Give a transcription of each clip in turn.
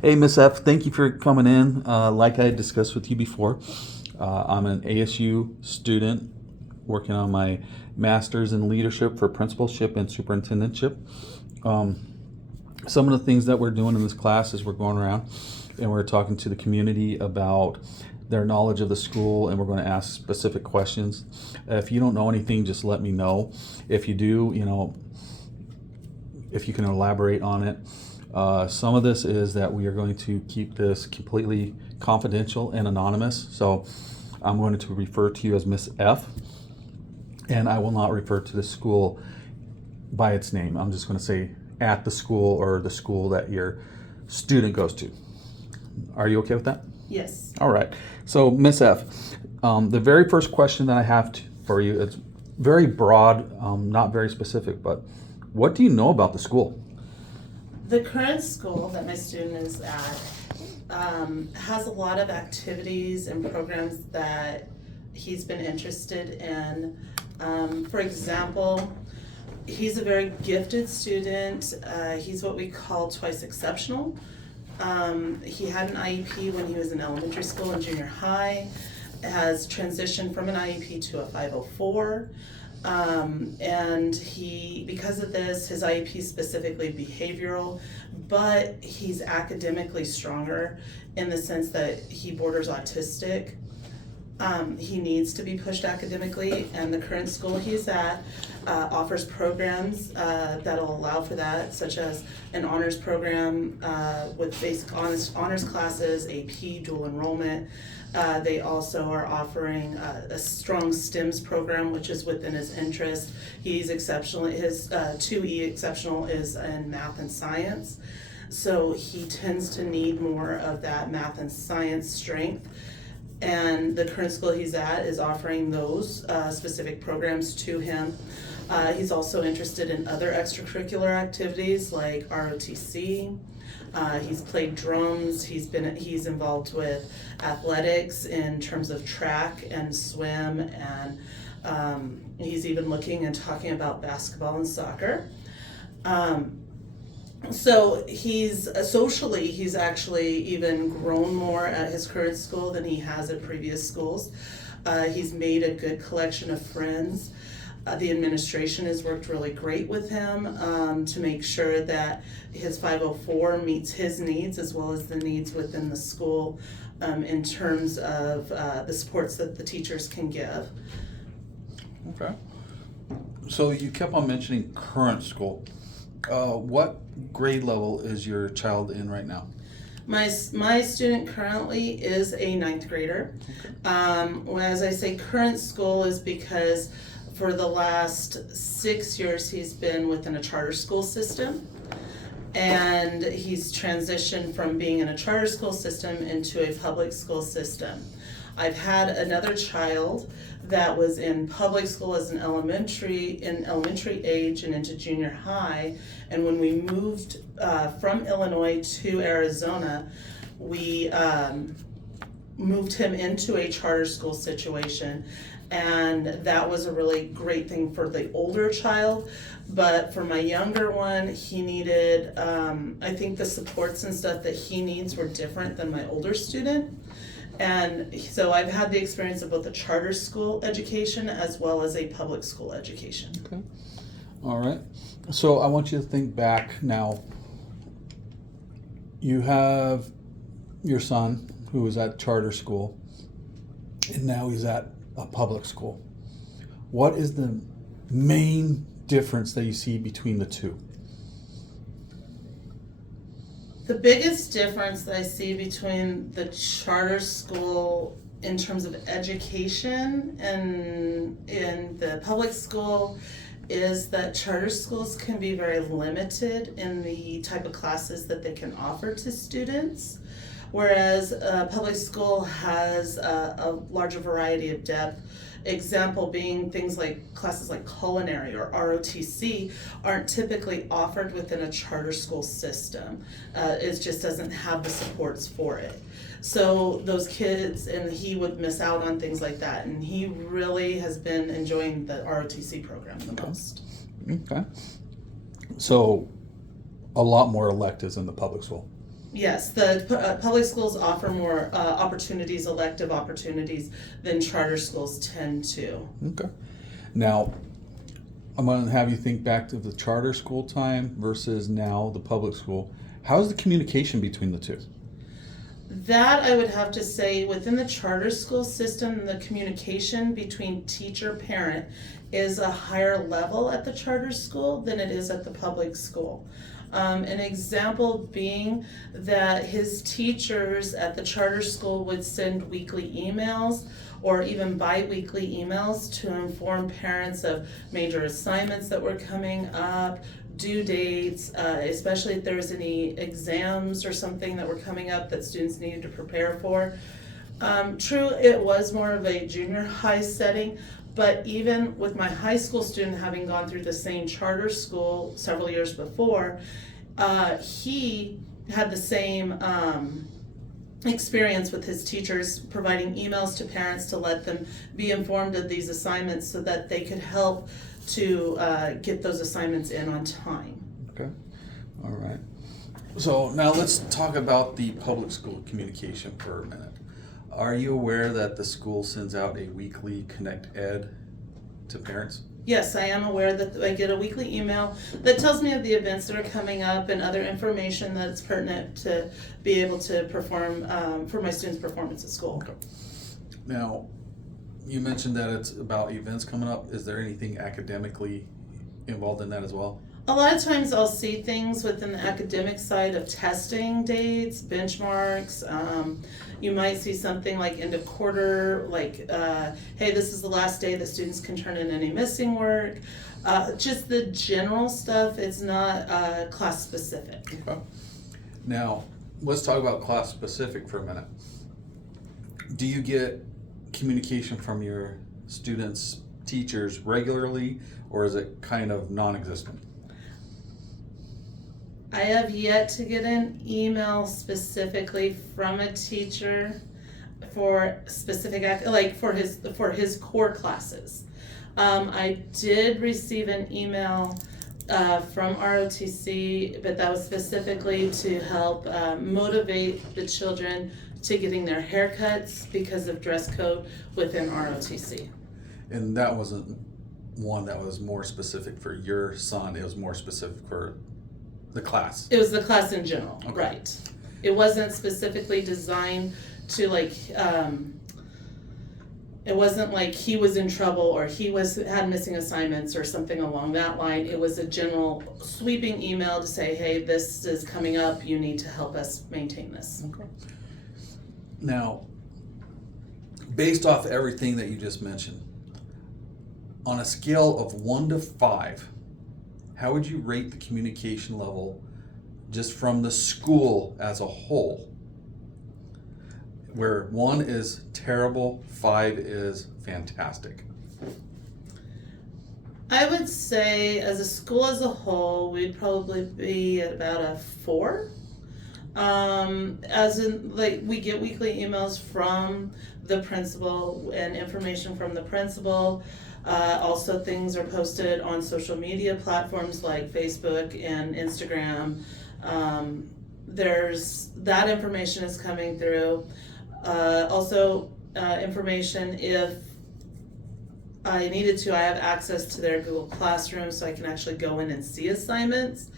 Hey, Miss F, thank you for coming in. Like I had discussed with you before, I'm an ASU student working on my master's in leadership for principalship and superintendentship. Um, some of the things that we're doing in this class is we're going around and we're talking to the community about their knowledge of the school, and we're going to ask specific questions. If you don't know anything, just let me know. If you do, if you can elaborate on it. Some of this is that we are going to keep this completely confidential and anonymous. So I'm going to refer to you as Miss F, and I will not refer to the school by its name. I'm just going to say at the school or the school that your student goes to. Are you okay with that? Yes. All right. So Miss F, the very first question that I have for you is very broad, not very specific, but what do you know about the school? The current school that my student is at has a lot of activities and programs that he's been interested in. For example, he's a very gifted student. He's what we call twice exceptional. He had an IEP when he was in elementary school and junior high, has transitioned from an IEP to a 504. And because of this, his IEP is specifically behavioral, but he's academically stronger in the sense that he borders autistic. He needs to be pushed academically, and the current school he's at offers programs that'll allow for that, such as an honors program with basic honors classes, AP, dual enrollment. They also are offering a strong STEMS program, which is within his interest. He's exceptional. His 2E exceptional is in math and science. So he tends to need more of that math and science strength. And the current school he's at is offering those specific programs to him. He's also interested in other extracurricular activities like ROTC. He's played drums. He's involved with athletics in terms of track and swim, and he's even looking and talking about basketball and soccer. So he's actually even grown more at his current school than he has at previous schools. He's made a good collection of friends. The administration has worked really great with him to make sure that his 504 meets his needs as well as the needs within the school in terms of the supports that the teachers can give. Okay. So you kept on mentioning current school. What grade level is your child in right now? My student currently is a ninth grader. Okay. As I say current school is because for the last 6 years he's been within a charter school system, and he's transitioned from being in a charter school system into a public school system. I've had another child that was in public school as in elementary age and into junior high, and when we moved from Illinois to Arizona, we moved him into a charter school situation, and that was a really great thing for the older child. But for my younger one, he needed, I think the supports and stuff that he needs were different than my older student. And so I've had the experience of both a charter school education as well as a public school education. Okay. All right. So I want you to think back now. You have your son who was at charter school, and now he's at a public school. What is the main difference that you see between the two? The biggest difference that I see between the charter school in terms of education and in the public school is that charter schools can be very limited in the type of classes that they can offer to students, whereas public school has a larger variety of depth. Example being things like classes like culinary or ROTC aren't typically offered within a charter school system. It just doesn't have the supports for it. So those kids, and he would miss out on things like that, and he really has been enjoying the ROTC program the most. Okay. So a lot more electives in the public school. Yes, the public schools offer more opportunities, elective opportunities, than charter schools tend to. Okay. Now, I'm going to have you think back to the charter school time versus now the public school. How's the communication between the two? That I would have to say within the charter school system, the communication between teacher parent is a higher level at the charter school than it is at the public school. An example being that his teachers at the charter school would send weekly emails or even bi-weekly emails to inform parents of major assignments that were coming up, due dates, especially if there was any exams or something that were coming up that students needed to prepare for. True, it was more of a junior high setting, but even with my high school student having gone through the same charter school several years before, he had the same experience with his teachers providing emails to parents to let them be informed of these assignments so that they could help to get those assignments in on time. Okay. All right. So now let's talk about the public school communication for a minute. Are you aware that the school sends out a weekly Connect Ed to parents? Yes, I am aware that I get a weekly email that tells me of the events that are coming up and other information that's pertinent to be able to perform for my students' performance at school. Okay. Now, you mentioned that it's about events coming up. Is there anything academically involved in that as well? A lot of times I'll see things within the academic side of testing dates, benchmarks. You might see something like end of quarter, like, hey, this is the last day that students can turn in any missing work. Just the general stuff, it's not class specific. Okay. Now, let's talk about class specific for a minute. Do you get communication from your students, teachers regularly, or is it kind of non-existent? I have yet to get an email specifically from a teacher for specific, like for his core classes. I did receive an email from ROTC, but that was specifically to help motivate the children to getting their haircuts because of dress code within ROTC. And that wasn't one that was more specific for your son, it was more specific for the class. It was the class in general, Okay. right. It wasn't specifically designed to like, it wasn't like he was in trouble or he had missing assignments or something along that line. It was a general sweeping email to say, hey, this is coming up, you need to help us maintain this. Okay. Now, based off everything that you just mentioned, on a scale of 1 to 5, how would you rate the communication level just from the school as a whole? Where 1 is terrible, 5 is fantastic. I would say as a school as a whole, we'd probably be at about a 4. As in, like, we get weekly emails from the principal and information from the principal. Also, things are posted on social media platforms like Facebook and Instagram. There's that information is coming through. Also, information if I needed to, I have access to their Google Classroom, so I can actually go in and see assignments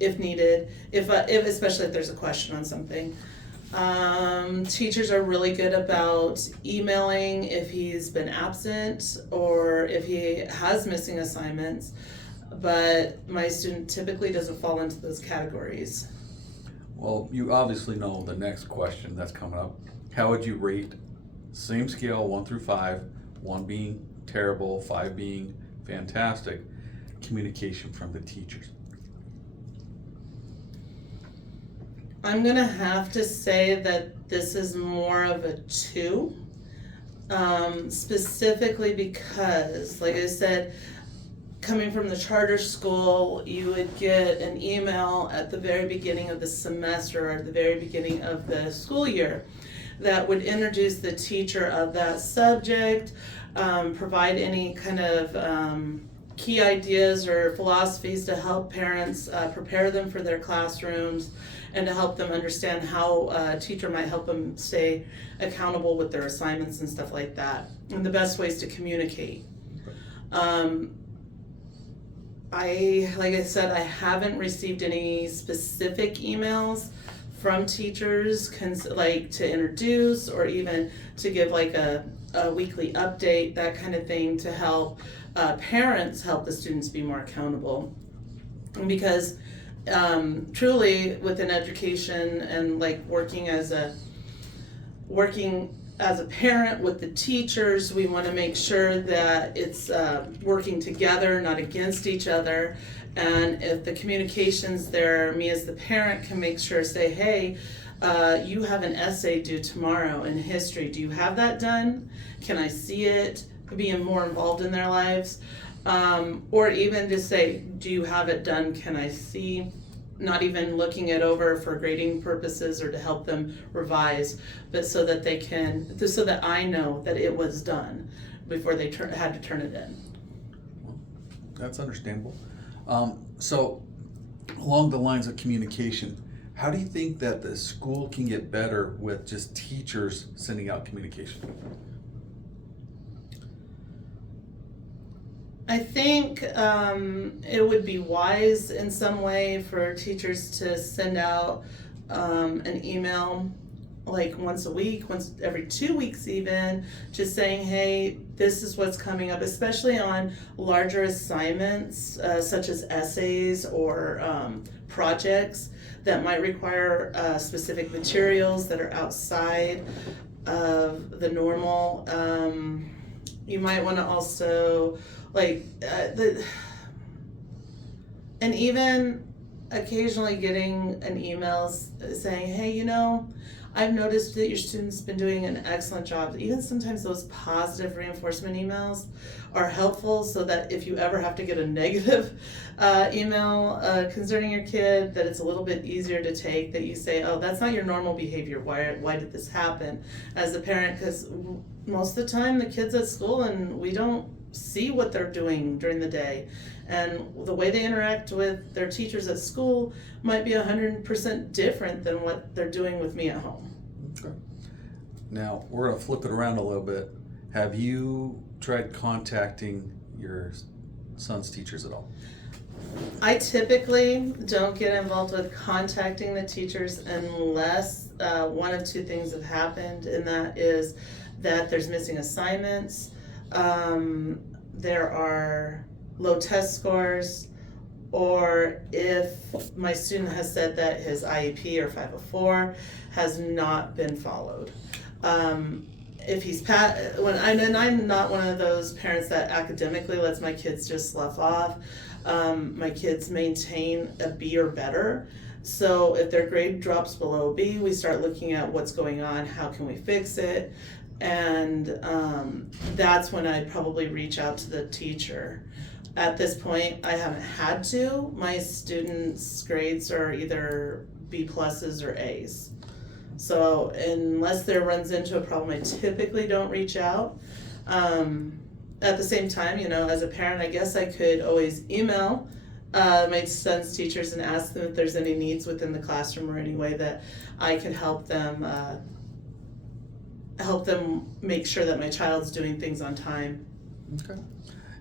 if needed. If especially if there's a question on something. Teachers are really good about emailing if he's been absent or if he has missing assignments, but my student typically doesn't fall into those categories. Well, you obviously know the next question that's coming up. How would you rate, same scale, 1 through 5, 1 being terrible, 5 being fantastic, communication from the teachers? I'm gonna have to say that this is more of a 2, specifically because, like I said, coming from the charter school, you would get an email at the very beginning of the semester or at the very beginning of the school year that would introduce the teacher of that subject, provide any kind of key ideas or philosophies to help parents prepare them for their classrooms and to help them understand how a teacher might help them stay accountable with their assignments and stuff like that, and the best ways to communicate. Like I said, I haven't received any specific emails from teachers like to introduce or even to give like a weekly update, that kind of thing, to help parents help the students be more accountable. Because truly within education and like working as a parent with the teachers, we want to make sure that it's working together, not against each other. And if the communication's there, me as the parent can make sure, say, hey, you have an essay due tomorrow in history. Do you have that done? Can I see it? Being more involved in their lives. Or even just say, do you have it done? Can I see? Not even looking it over for grading purposes or to help them revise, but so that I know that it was done before they had to turn it in. Well, that's understandable. So along the lines of communication, how do you think that the school can get better with just teachers sending out communication? I think it would be wise in some way for teachers to send out an email like once a week, once every 2 weeks even, just saying, hey, this is what's coming up, especially on larger assignments such as essays or projects that might require specific materials that are outside of the normal. You might want to also and even occasionally getting an email saying, hey, I've noticed that your student's been doing an excellent job. Even sometimes those positive reinforcement emails are helpful, so that if you ever have to get a negative email concerning your kid, that it's a little bit easier to take, that you say, oh, that's not your normal behavior. Why did this happen? As a parent, because most of the time the kids at school and we don't see what they're doing during the day, and the way they interact with their teachers at school might be 100% different than what they're doing with me at home. Okay. Now we're going to flip it around a little bit. Have you tried contacting your son's teachers at all? I typically don't get involved with contacting the teachers unless one of two things have happened, and that is that there's missing assignments, there are low test scores, or if my student has said that his IEP or 504 has not been followed. If he's I'm not one of those parents that academically lets my kids just slough off. My kids maintain a B or better. So if their grade drops below B, we start looking at what's going on, how can we fix it, and that's when I probably reach out to the teacher. At this point, I haven't had to. My students' grades are either B pluses or A's. So unless there runs into a problem, I typically don't reach out. At the same time, as a parent, I guess I could always email my son's teachers and ask them if there's any needs within the classroom or any way that I could help them make sure that my child's doing things on time. Okay.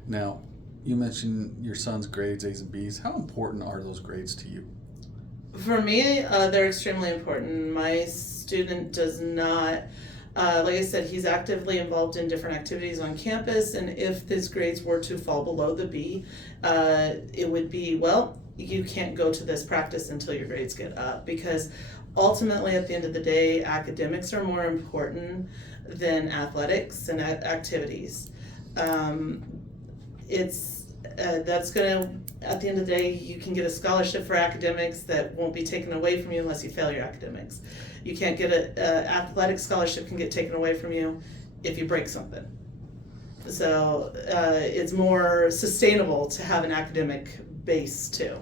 Now, you mentioned your son's grades, A's and B's. How important are those grades to you? For me, they're extremely important. My student does not, like I said, he's actively involved in different activities on campus, and if his grades were to fall below the B, it would be, well, you can't go to this practice until your grades get up, because ultimately at the end of the day, academics are more important than athletics and activities. That's gonna, at the end of the day, you can get a scholarship for academics that won't be taken away from you unless you fail your academics. You can't get an athletic scholarship can get taken away from you if you break something. So it's more sustainable to have an academic base too,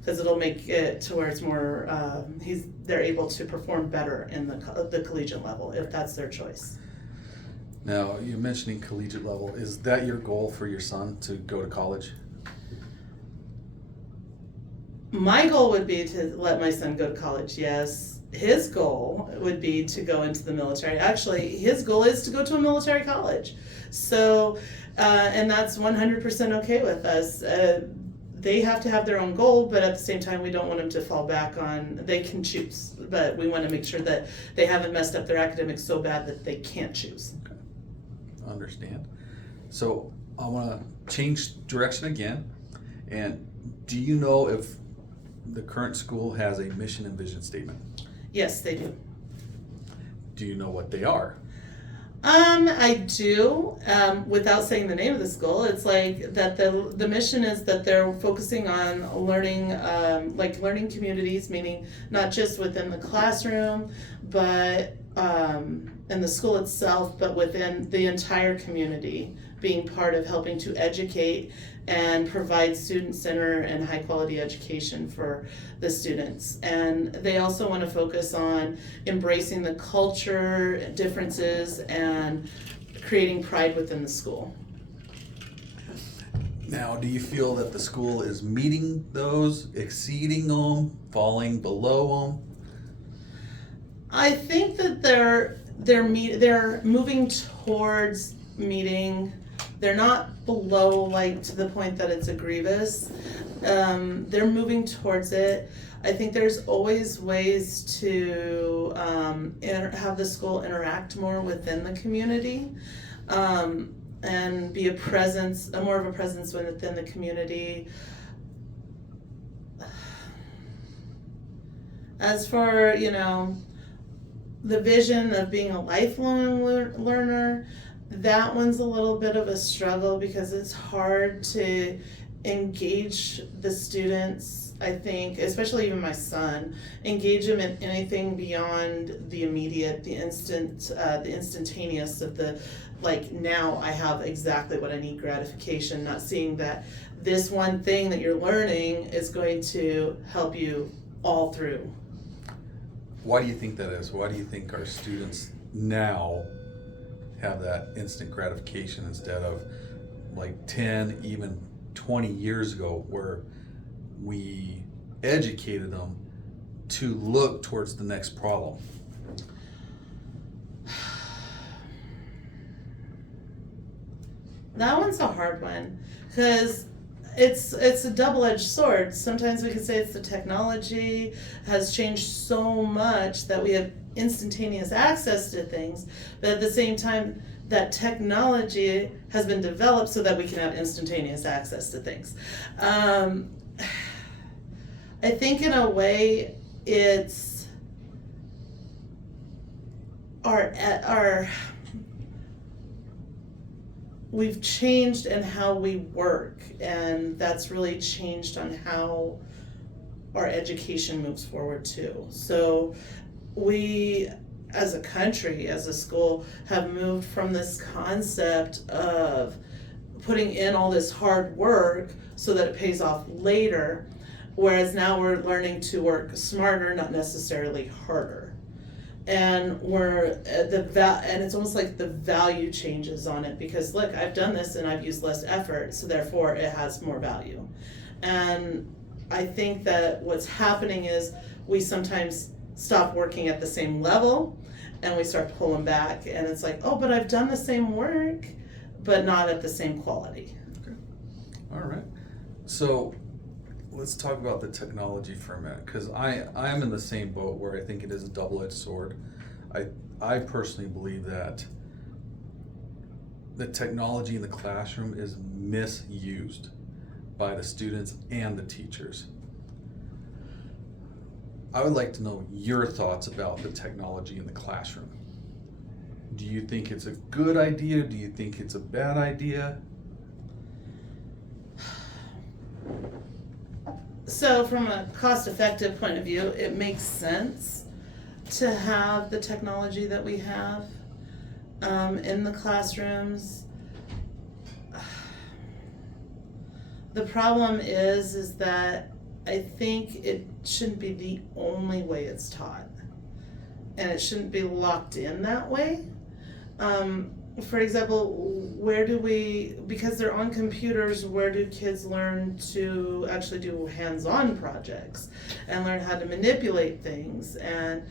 because it'll make it to where it's more, they're able to perform better in the collegiate level if that's their choice. Now, you're mentioning collegiate level. Is that your goal for your son, to go to college? My goal would be to let my son go to college, yes. His goal would be to go into the military. Actually, his goal is to go to a military college. So, and that's 100% okay with us. They have to have their own goal, but at the same time, we don't want them to fall back on, they can choose, but we want to make sure that they haven't messed up their academics so bad that they can't choose. Okay. Understand. So I want to change direction again. And do you know if the current school has a mission and vision statement? Yes, they do. Do you know what they are? I do. Without saying the name of the school, it's like that the mission is that they're focusing on learning, like learning communities, meaning not just within the classroom, but in the school itself, but within the entire community, being part of helping to educate and provide student-centered and high-quality education for the students. And they also want to focus on embracing the culture differences and creating pride within the school. Now, do you feel that the school is meeting those, exceeding them, falling below them? I think that they're moving towards meeting. They're not below, like, to the point that it's a grievous. They're moving towards it. I think there's always ways to have the school interact more within the community, and be more of a presence within the community. As for, the vision of being a lifelong learner, that one's a little bit of a struggle because it's hard to engage the students, I think, especially even my son, engage him in anything beyond the immediate, the instantaneous of the, like, now I have exactly what I need, gratification, not seeing that this one thing that you're learning is going to help you all through. Why do you think that is? Why do you think our students now have that instant gratification instead of like 10, even 20 years ago, where we educated them to look towards the next problem? That one's a hard one because it's a double-edged sword. Sometimes we could say it's the technology has changed so much that we have instantaneous access to things, but at the same time that technology has been developed so that we can have instantaneous access to things. I think in a way it's we've changed in how we work, and that's really changed on how our education moves forward too. So we, as a country, as a school, have moved from this concept of putting in all this hard work so that it pays off later, whereas now we're learning to work smarter, not necessarily harder. And and it's almost like the value changes on it because, look, I've done this and I've used less effort, so therefore it has more value. And I think that what's happening is we sometimes stop working at the same level and we start pulling back, and it's like, oh, but I've done the same work, but not at the same quality. Okay. All right. So let's talk about the technology for a minute, because I'm in the same boat where I think it is a double-edged sword. I personally believe that the technology in the classroom is misused by the students and the teachers. I would like to know your thoughts about the technology in the classroom. Do you think it's a good idea? Do you think it's a bad idea? So from a cost-effective point of view, it makes sense to have the technology that we have in the classrooms. The problem is that I think it shouldn't be the only way it's taught, and it shouldn't be locked in that way. for example, because they're on computers, where do kids learn to actually do hands-on projects and learn how to manipulate things and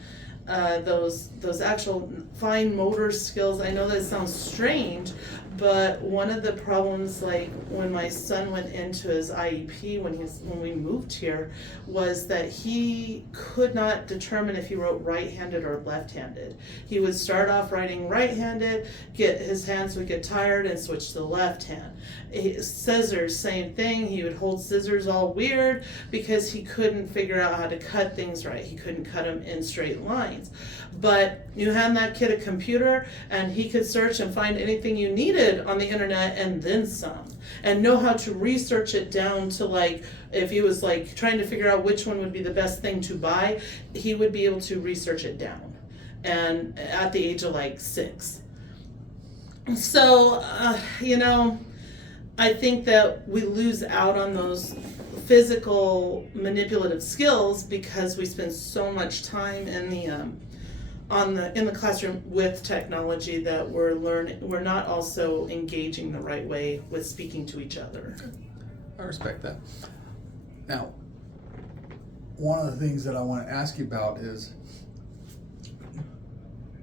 those actual fine motor skills? I know that sounds strange, but one of the problems, like when my son went into his IEP when we moved here, was that he could not determine if he wrote right-handed or left-handed. He would start off writing right-handed, his hands would get tired and switch to the left hand. Scissors, same thing. He would hold scissors all weird because he couldn't figure out how to cut things right. He couldn't cut them in straight lines. But you hand that kid a computer and he could search and find anything you needed on the internet and then some, and know how to research it down to, like, if he was like trying to figure out which one would be the best thing to buy, he would be able to research it down, and at the age of like 6. So I think that we lose out on those physical manipulative skills because we spend so much time in the classroom with technology that we're not also engaging the right way with speaking to each other. I respect that. Now, one of the things that I want to ask you about is,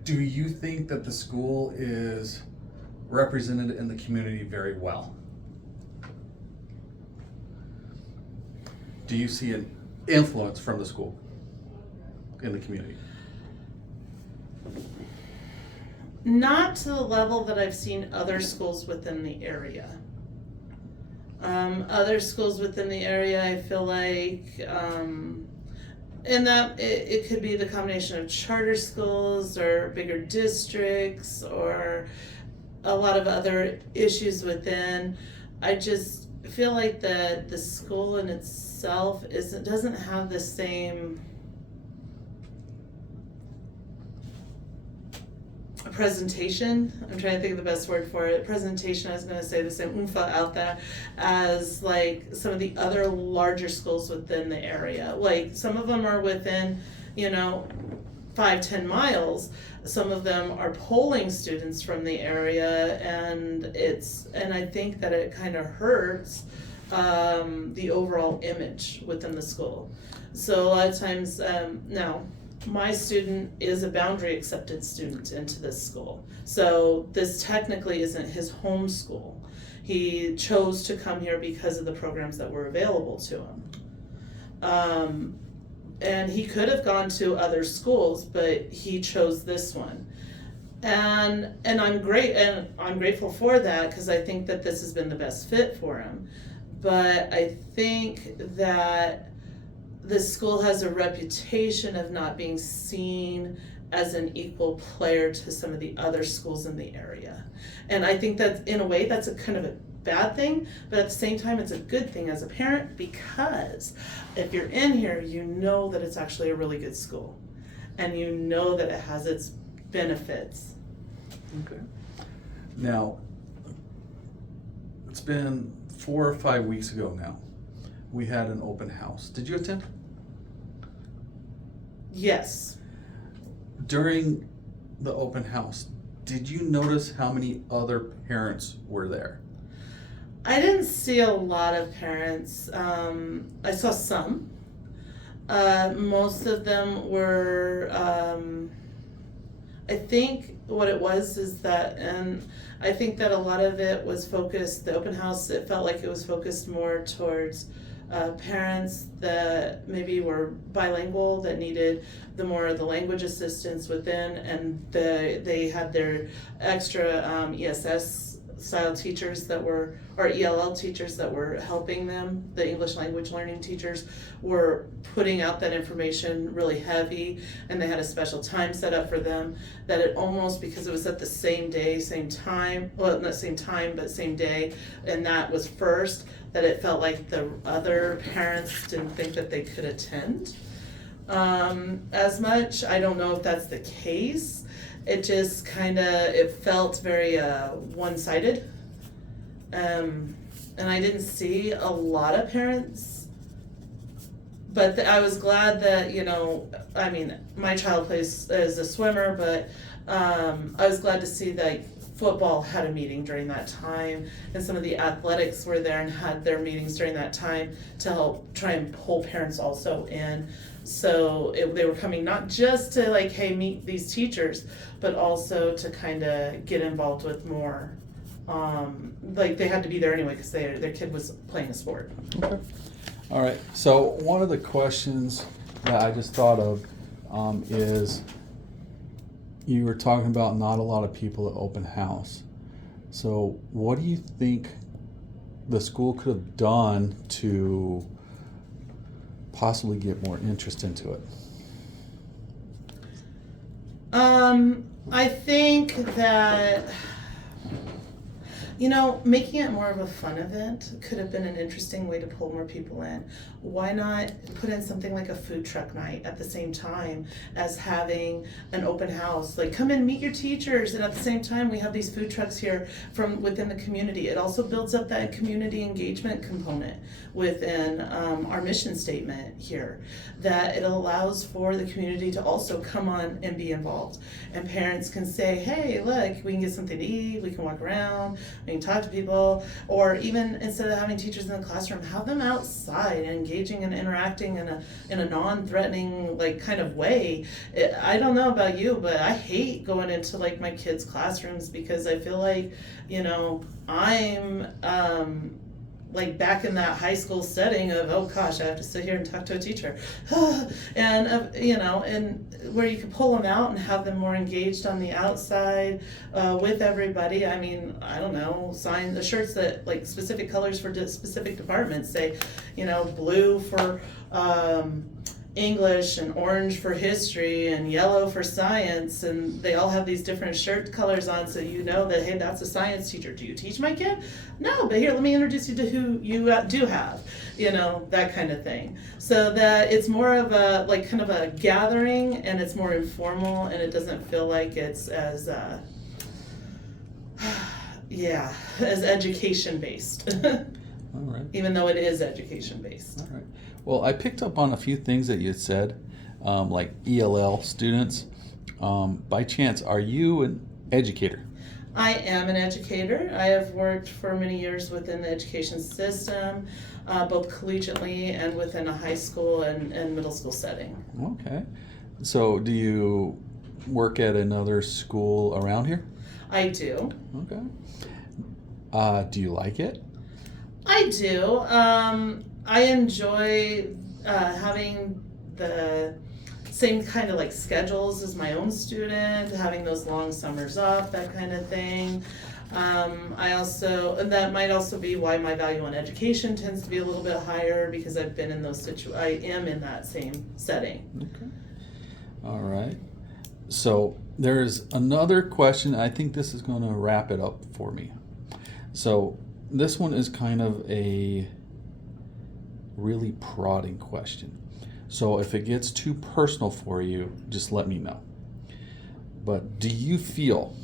do you think that the school is represented in the community very well? Do you see an influence from the school in the community? Not to the level that I've seen other schools within the area. Other schools within the area, I feel like, and that it could be the combination of charter schools or bigger districts or a lot of other issues within. I just feel like the school in itself doesn't have the same presentation. I'm trying to think of the best word for it. Presentation, I was going to say the same oomph out there as like some of the other larger schools within the area. Like some of them are within, 5-10 miles. Some of them are polling students from the area, and I think that it kind of hurts the overall image within the school. So a lot of times now, my student is a boundary accepted student into this school. So this technically isn't his home school. He chose to come here because of the programs that were available to him. And he could have gone to other schools, but he chose this one. And I'm grateful for that, because I think that this has been the best fit for him. But I think that the school has a reputation of not being seen as an equal player to some of the other schools in the area. And I think that in a way that's a kind of a bad thing, but at the same time it's a good thing as a parent, because if you're in here, you know that it's actually a really good school and you know that it has its benefits. Okay. Now, it's been 4 or 5 weeks ago now. We had an open house. Did you attend? Yes. During the open house, did you notice how many other parents were there? I didn't see a lot of parents. I saw some. Most of them were, I think what it was is that, and I think that a lot of it was focused, the open house, it felt like it was focused more towards parents that maybe were bilingual, that needed the language assistance within, and they had their extra ESS style teachers or ELL teachers that were helping them. The English language learning teachers were putting out that information really heavy, and they had a special time set up for them, that it almost, because it was at the same day, same time, well, not same time, but same day, and that was first, that it felt like the other parents didn't think that they could attend as much. I don't know if that's the case. It just it felt very one-sided. And I didn't see a lot of parents, but I was glad that, my child is a swimmer, but I was glad to see that football had a meeting during that time, and some of the athletics were there and had their meetings during that time to help try and pull parents also in. So they were coming not just to like, hey, meet these teachers, but also to kind of get involved with more. Like they had to be there anyway because their kid was playing a sport. Okay. All right. So one of the questions that I just thought of is you were talking about not a lot of people at open house. So what do you think the school could have done to possibly get more interest into it? I think that, making it more of a fun event could have been an interesting way to pull more people in. Why not put in something like a food truck night at the same time as having an open house? Like, come in, meet your teachers, and at the same time, we have these food trucks here from within the community. It also builds up that community engagement component within our mission statement here, that it allows for the community to also come on and be involved. And parents can say, hey, look, we can get something to eat, we can walk around, we can talk to people, or even instead of having teachers in the classroom, have them outside and engaging and interacting in a non-threatening like kind of way. I don't know about you, but I hate going into like my kids' classrooms because I feel like, I'm like back in that high school setting of, oh gosh, I have to sit here and talk to a teacher. And, and where you could pull them out and have them more engaged on the outside with everybody. I mean, I don't know, sign the shirts that like specific colors for specific departments, say, blue for English and orange for history and yellow for science, and they all have these different shirt colors on, so you know that, hey, that's a science teacher. Do you teach my kid? No, but here, let me introduce you to who you do have, that kind of thing. So that it's more of a, like, kind of a gathering, and it's more informal, and it doesn't feel like it's as, as education-based. All right. Even though it is education-based. All right. Well, I picked up on a few things that you had said, like ELL students. By chance, are you an educator? I am an educator. I have worked for many years within the education system, both collegiately and within a high school and middle school setting. Okay. So do you work at another school around here? I do. Okay. Do you like it? I do. I enjoy having the same kind of like schedules as my own student, having those long summers off, that kind of thing. And that might also be why my value on education tends to be a little bit higher, because I've been in those I am in that same setting. Okay. All right. So there's another question. I think this is going to wrap it up for me. So this one is kind of a really prodding question. So if it gets too personal for you, just let me know. But do you feel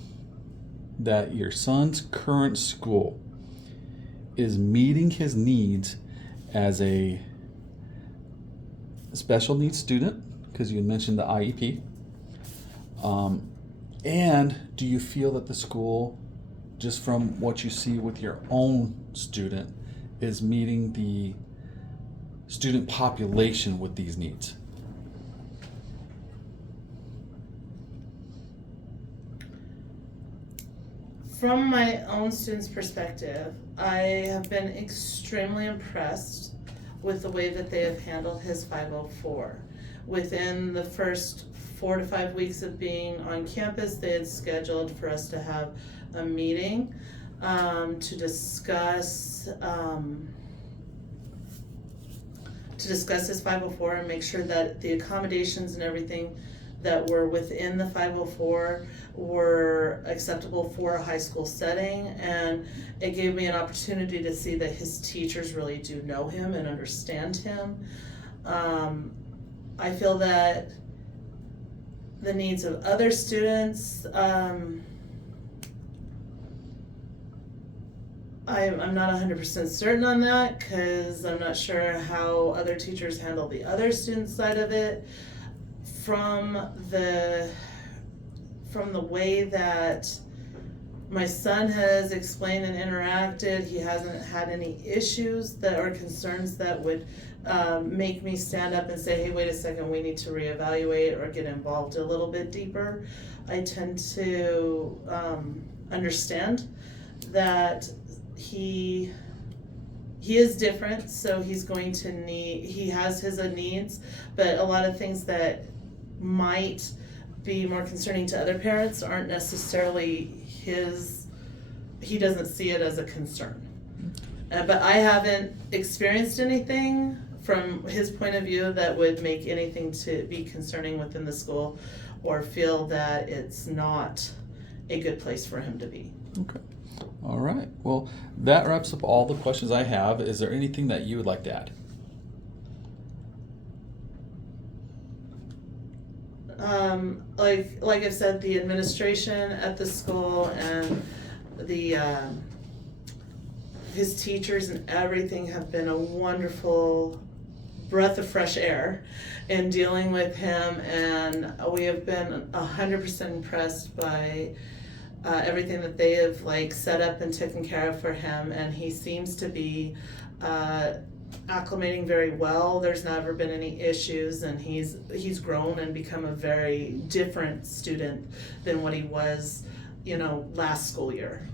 that your son's current school is meeting his needs as a special needs student? Because you mentioned the IEP. And do you feel that the school, just from what you see with your own student, is meeting the student population with these needs? From my own student's perspective, I have been extremely impressed with the way that they have handled his 504. Within the first 4 to 5 weeks of being on campus, they had scheduled for us to have a meeting to discuss his 504 and make sure that the accommodations and everything that were within the 504 were acceptable for a high school setting. And it gave me an opportunity to see that his teachers really do know him and understand him. I feel that the needs of other students, I'm not 100% certain on that, because I'm not sure how other teachers handle the other student side of it. From the way that My son has explained and interacted. He hasn't had any issues that are concerns that would make me stand up and say, hey, wait a second, we need to reevaluate or get involved a little bit deeper. I tend to understand that he is different, so he's going to he has his own needs, but a lot of things that might be more concerning to other parents aren't necessarily he doesn't see it as a concern. But I haven't experienced anything from his point of view that would make anything to be concerning within the school or feel that it's not a good place for him to be. Okay. All right. Well, that wraps up all the questions I have. Is there anything that you would like to add? Like I've said, the administration at the school and the his teachers and everything have been a wonderful breath of fresh air in dealing with him, and we have been 100% impressed by everything that they have set up and taken care of for him, and he seems to be acclimating very well. There's never been any issues, and he's grown and become a very different student than what he was, last school year.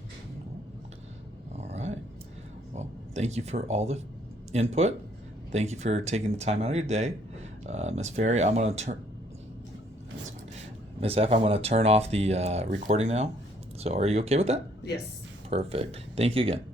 All right. Well, thank you for all the input. Thank you for taking the time out of your day. Ms. Ferry, Ms. F, I'm going to turn off the recording now. So are you okay with that? Yes. Perfect. Thank you again.